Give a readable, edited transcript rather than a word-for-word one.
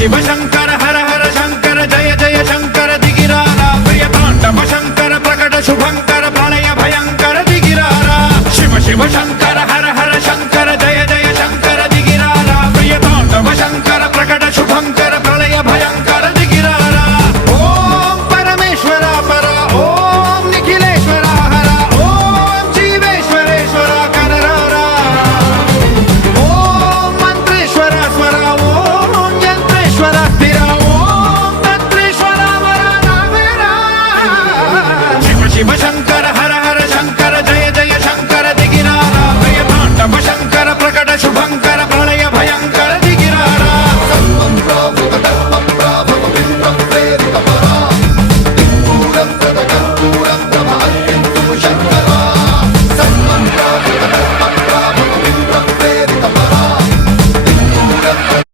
शिव शंकर हर हर शंकर जय जय शंकर दिगिरारा प्रिय तांडव शंकर प्रकट शुभंकर प्रलय भयंकर दिगिरारा शिव शिव शंकर